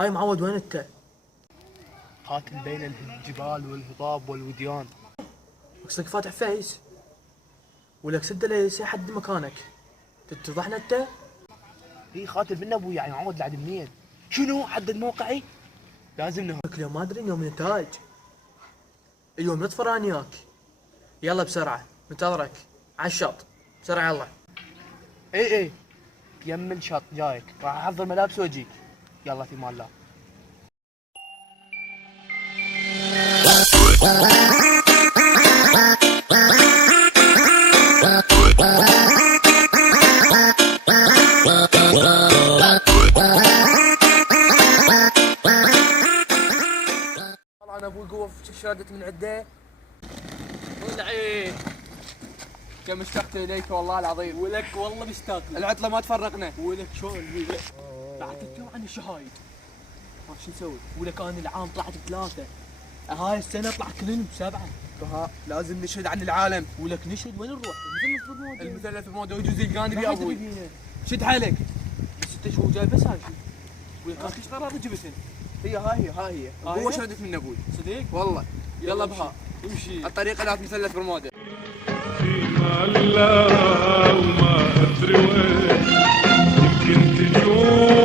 هاي معود وين انت؟ قاتل بين الجبال والهضاب والوديان. قصدك فاتح فيس؟ ولك سد ليس حد مكانك تتضحنا انت؟ هي قاتل من ابوي يعني معود لعد منين؟ شنو حدد موقعي؟ لازم نهرب. لك اليوم ما ادري يوم نتاج. اليوم نطفر انياك. يلا بسرعة منتظرك على الشط. بسرعة يلا. اي يم الشط جايك، راح احضر ملابس واجيك. يلا في مال الله. والله انا ابوي قوة شردت من عده. ولعين كم اشتقت اليك والله العظيم. ولك والله مشتاق لك. العطله ما تفرقنا. ولك شلون بعد كم عن الشهايد. ما شو نسوي؟ ولك انا العام طلعت ب3. هاي السنة طلع كلنا ب7. بها لازم نشهد عن العالم. ولك نشهد وين نروح؟ المثلث الموضوع يجوز يلقاني يا ابوي. شد حيلك. بس انت شو جاي بس هاي شو؟ ولك ها. ايش قرار جبتن؟ هي هاي هو هي؟ شهدت من ابوي صديق؟ والله. يلا بها امشي. الطريق الى مثلث برمودا. فيما لا وما ادري وين يمكن تجون